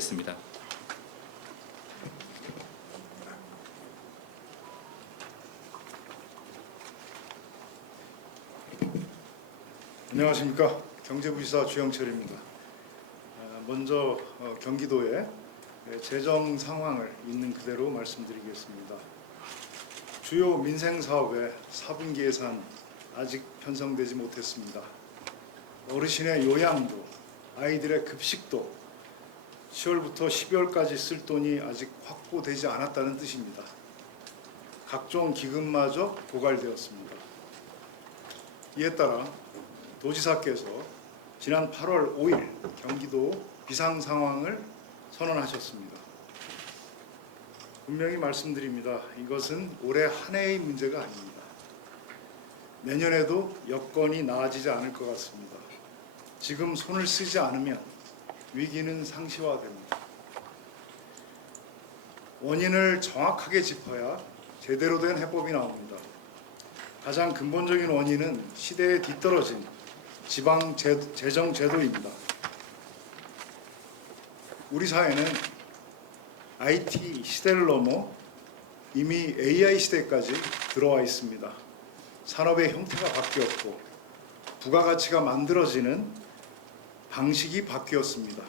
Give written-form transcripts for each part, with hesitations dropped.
습니다. 안녕하십니까. 경제부지사 주영철입니다. 먼저 경기도의 재정 상황을 있는 그대로 말씀드리겠습니다. 주요 민생 사업의 4분기 예산 아직 편성되지 못했습니다. 어르신의 요양도, 아이들의 급식도 10월부터 12월까지 쓸 돈이 아직 확보되지 않았다는 뜻입니다. 각종 기금마저 고갈되었습니다. 이에 따라 도지사께서 지난 8월 5일 경기도 비상 상황을 선언하셨습니다. 분명히 말씀드립니다. 이것은 올해 한 해의 문제가 아닙니다. 내년에도 여건이 나아지지 않을 것 같습니다. 지금 손을 쓰지 않으면 위기는 상시화됩니다. 원인을 정확하게 짚어야 제대로 된 해법이 나옵니다. 가장 근본적인 원인은 시대에 뒤떨어진 지방 재정 제도입니다. 우리 사회는 IT 시대를 넘어 이미 AI 시대까지 들어와 있습니다. 산업의 형태가 바뀌었고 부가가치가 만들어지는 방식이 바뀌었습니다.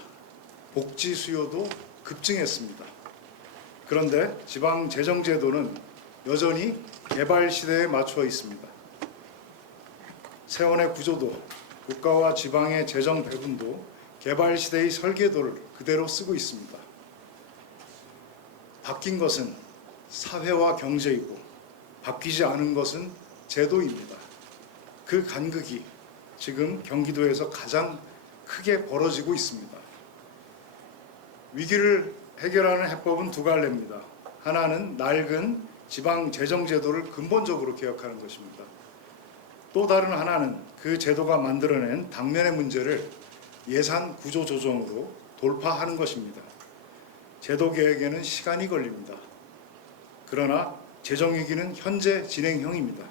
복지 수요도 급증했습니다. 그런데 지방 재정 제도는 여전히 개발 시대에 맞춰 있습니다. 세원의 구조도 국가와 지방의 재정 배분도 개발 시대의 설계도를 그대로 쓰고 있습니다. 바뀐 것은 사회와 경제이고 바뀌지 않은 것은 제도입니다. 그 간극이 지금 경기도에서 가장 크게 벌어지고 있습니다. 위기를 해결하는 해법은 두 갈래입니다. 하나는 낡은 지방 재정 제도를 근본적으로 개혁하는 것입니다. 또 다른 하나는 그 제도가 만들어낸 당면의 문제를 예산 구조 조정으로 돌파하는 것입니다. 제도 개혁에는 시간이 걸립니다. 그러나 재정 위기는 현재 진행형입니다.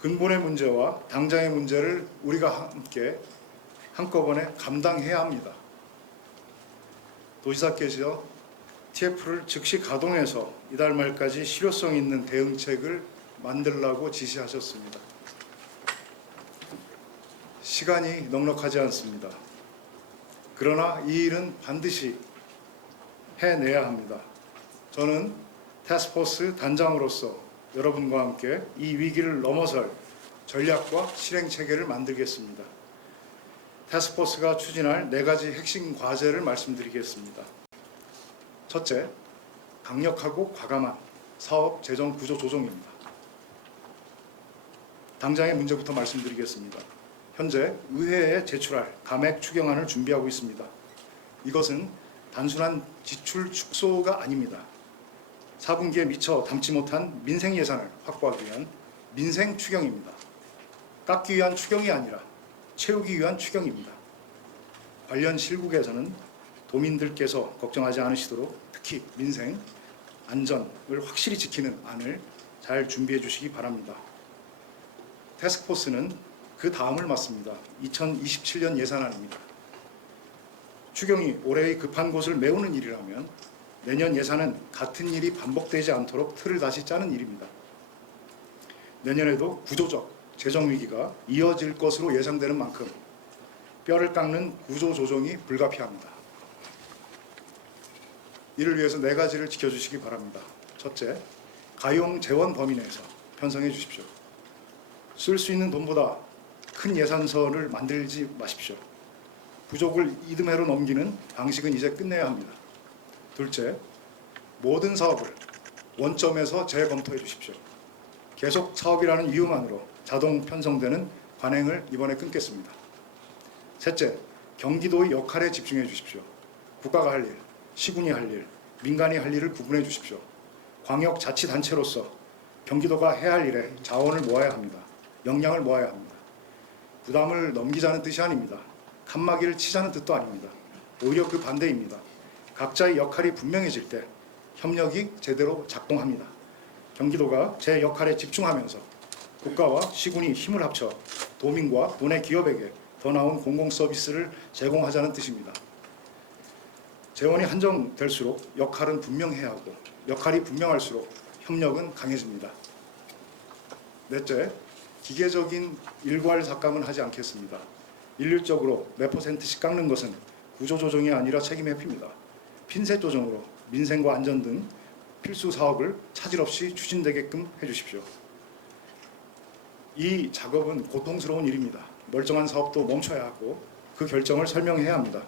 근본의 문제와 당장의 문제를 우리가 함께 한꺼번에 감당해야 합니다. 도지사께서 TF를 즉시 가동해서 이달 말까지 실효성 있는 대응책을 만들라고 지시하셨습니다. 시간이 넉넉하지 않습니다. 그러나 이 일은 반드시 해내야 합니다. 저는 태스크포스 단장으로서 여러분과 함께 이 위기를 넘어설 전략과 실행 체계를 만들겠습니다. 태스크포스가 추진할 4가지 핵심 과제를 말씀드리겠습니다. 첫째, 강력하고 과감한 사업 재정 구조 조정입니다. 당장의 문제부터 말씀드리겠습니다. 현재 의회에 제출할 감액 추경안을 준비하고 있습니다. 이것은 단순한 지출 축소가 아닙니다. 4분기에 미처 담지 못한 민생 예산을 확보하기 위한 민생 추경입니다. 깎기 위한 추경이 아니라 채우기 위한 추경입니다. 관련 실국에서는 도민들께서 걱정하지 않으시도록 특히 민생 안전을 확실히 지키는 안을 잘 준비해 주시기 바랍니다. 태스크포스는 그 다음을 맡습니다. 2027년 예산안입니다. 추경이 올해의 급한 곳을 메우는 일이라면 내년 예산은 같은 일이 반복되지 않도록 틀을 다시 짜는 일입니다. 내년에도 구조적 재정 위기가 이어질 것으로 예상되는 만큼 뼈를 깎는 구조 조정이 불가피합니다. 이를 위해서 4가지를 지켜주시기 바랍니다. 첫째, 가용 재원 범위 내에서 편성해 주십시오. 쓸 수 있는 돈보다 큰 예산서를 만들지 마십시오. 부족을 이듬해로 넘기는 방식은 이제 끝내야 합니다. 둘째, 모든 사업을 원점에서 재검토해 주십시오. 계속 사업이라는 이유만으로 자동 편성되는 관행을 이번에 끊겠습니다. 셋째, 경기도의 역할에 집중해 주십시오. 국가가 할 일, 시군이 할 일, 민간이 할 일을 구분해 주십시오. 광역자치단체로서 경기도가 해야 할 일에 자원을 모아야 합니다. 역량을 모아야 합니다. 부담을 넘기자는 뜻이 아닙니다. 칸막이를 치자는 뜻도 아닙니다. 오히려 그 반대입니다. 각자의 역할이 분명해질 때 협력이 제대로 작동합니다. 경기도가 제 역할에 집중하면서 국가와 시군이 힘을 합쳐 도민과 도내 기업에게 더 나은 공공 서비스를 제공하자는 뜻입니다. 재원이 한정될수록 역할은 분명해야 하고 역할이 분명할수록 협력은 강해집니다. 넷째, 기계적인 일괄 삭감은 하지 않겠습니다. 일률적으로 몇 %씩 깎는 것은 구조조정이 아니라 책임 회피입니다. 핀셋 조정으로 민생과 안전 등 필수 사업을 차질 없이 추진되게끔 해주십시오. 이 작업은 고통스러운 일입니다. 멀쩡한 사업도 멈춰야 하고 그 결정을 설명해야 합니다.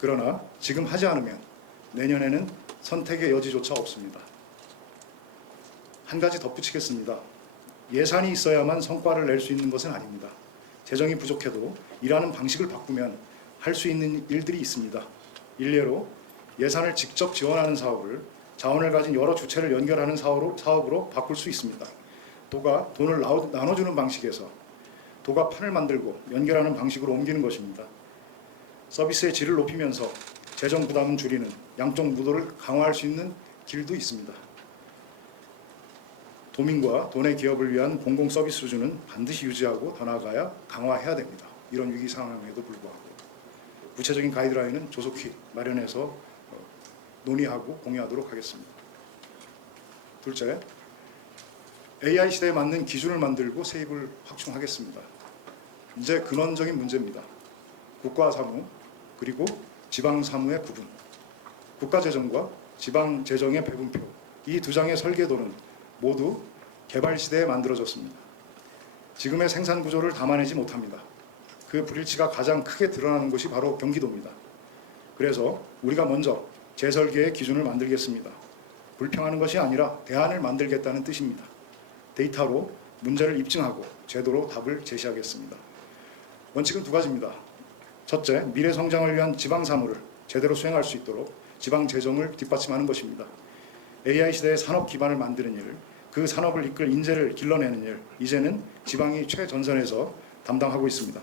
그러나 지금 하지 않으면 내년에는 선택의 여지조차 없습니다. 한 가지 덧붙이겠습니다. 예산이 있어야만 성과를 낼 수 있는 것은 아닙니다. 재정이 부족해도 일하는 방식을 바꾸면 할 수 있는 일들이 있습니다. 일례로 예산을 직접 지원하는 사업을 자원을 가진 여러 주체를 연결하는 사업으로 바꿀 수 있습니다. 도가 돈을 나눠주는 방식에서 도가 판을 만들고 연결하는 방식으로 옮기는 것입니다. 서비스의 질을 높이면서 재정 부담을 줄이는 양적 무도를 강화할 수 있는 길도 있습니다. 도민과 도내 기업을 위한 공공 서비스 수준은 반드시 유지하고 더 나아가야 강화해야 됩니다. 이런 위기 상황에도 불구하고 구체적인 가이드라인은 조속히 마련해서 논의하고 공유하도록 하겠습니다. 둘째, AI 시대에 맞는 기준을 만들고 세입을 확충하겠습니다. 이제 근원적인 문제입니다. 국가사무 그리고 지방사무의 구분, 국가재정과 지방재정의 배분표, 이 두 장의 설계도는 모두 개발 시대에 만들어졌습니다. 지금의 생산 구조를 담아내지 못합니다. 그 불일치가 가장 크게 드러나는 곳이 바로 경기도입니다. 그래서 우리가 먼저 재설계의 기준을 만들겠습니다. 불평하는 것이 아니라 대안을 만들겠다는 뜻입니다. 데이터로 문제를 입증하고 제도로 답을 제시하겠습니다. 원칙은 두 가지입니다. 첫째, 미래 성장을 위한 지방 사무를 제대로 수행할 수 있도록 지방 재정을 뒷받침하는 것입니다. AI 시대의 산업 기반을 만드는 일, 그 산업을 이끌 인재를 길러내는 일, 이제는 지방이 최전선에서 담당하고 있습니다.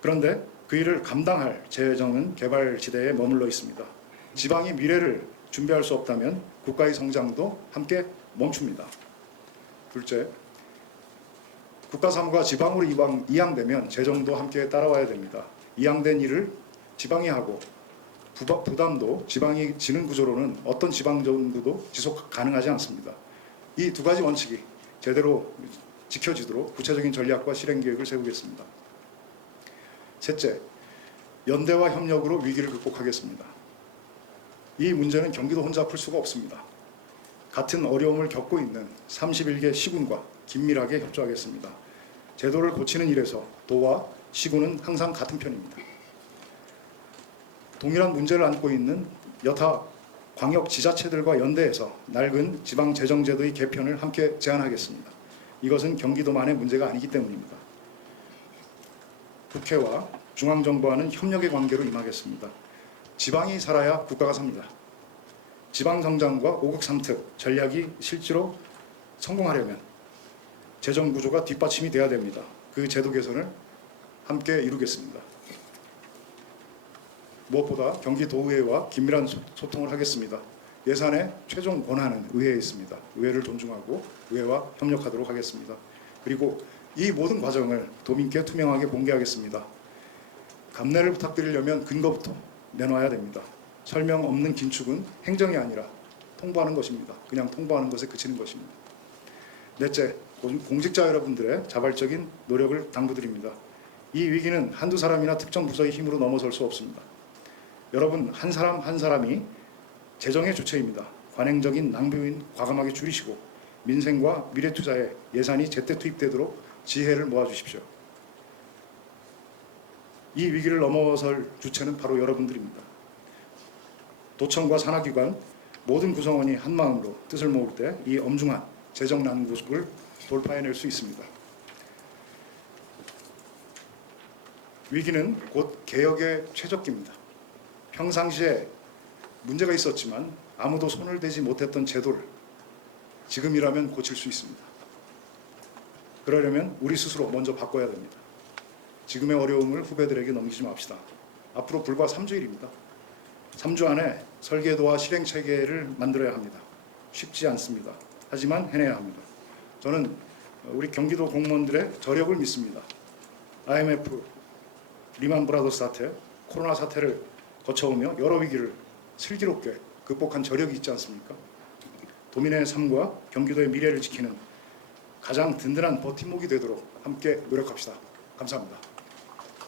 그런데 그 일을 감당할 재정은 개발 시대에 머물러 있습니다. 지방이 미래를 준비할 수 없다면 국가의 성장도 함께 멈춥니다. 둘째, 국가사무가 지방으로 이양되면 재정도 함께 따라와야 됩니다. 이양된 일을 지방이 하고 부담도 지방이 지는 구조로는 어떤 지방정부도 지속 가능하지 않습니다. 이 두 가지 원칙이 제대로 지켜지도록 구체적인 전략과 실행 계획을 세우겠습니다. 셋째, 연대와 협력으로 위기를 극복하겠습니다. 이 문제는 경기도 혼자 풀 수가 없습니다. 같은 어려움을 겪고 있는 31개 시군과 긴밀하게 협조하겠습니다. 제도를 고치는 일에서 도와 시군은 항상 같은 편입니다. 동일한 문제를 안고 있는 여타 광역 지자체들과 연대해서 낡은 지방재정제도의 개편을 함께 제안하겠습니다. 이것은 경기도만의 문제가 아니기 때문입니다. 국회와 중앙정부와는 협력의 관계로 임하겠습니다. 지방이 살아야 국가가 삽니다. 지방성장과 5국 3특 전략이 실제로 성공하려면 재정구조가 뒷받침이 돼야 됩니다. 그 제도 개선을 함께 이루겠습니다. 무엇보다 경기도의회와 긴밀한 소통을 하겠습니다. 예산의 최종 권한은 의회에 있습니다. 의회를 존중하고 의회와 협력하도록 하겠습니다. 그리고 이 모든 과정을 도민께 투명하게 공개하겠습니다. 감내를 부탁드리려면 근거부터 내놔야 됩니다. 설명 없는 긴축은 행정이 아니라 통보하는 것입니다. 그냥 통보하는 것에 그치는 것입니다. 넷째, 공직자 여러분들의 자발적인 노력을 당부드립니다. 이 위기는 한두 사람이나 특정 부서의 힘으로 넘어설 수 없습니다. 여러분 한 사람 한 사람이 재정의 주체입니다. 관행적인 낭비인 과감하게 줄이시고 민생과 미래 투자에 예산이 제때 투입되도록 지혜를 모아주십시오. 이 위기를 넘어설 주체는 바로 여러분들입니다. 도청과 산하기관 모든 구성원이 한마음으로 뜻을 모을 때 이 엄중한 재정 난국을 돌파해낼 수 있습니다. 위기는 곧 개혁의 최적기입니다. 평상시에 문제가 있었지만 아무도 손을 대지 못했던 제도를 지금이라면 고칠 수 있습니다. 그러려면 우리 스스로 먼저 바꿔야 됩니다. 지금의 어려움을 후배들에게 넘기지 맙시다. 앞으로 불과 3주일입니다. 3주 안에 설계도와 실행 체계를 만들어야 합니다. 쉽지 않습니다. 하지만 해내야 합니다. 저는 우리 경기도 공무원들의 저력을 믿습니다. IMF, 리만 브라더스 사태, 코로나 사태를 거쳐오며 여러 위기를 슬기롭게 극복한 저력이 있지 않습니까? 도민의 삶과 경기도의 미래를 지키는 가장 든든한 버팀목이 되도록 함께 노력합시다. 감사합니다.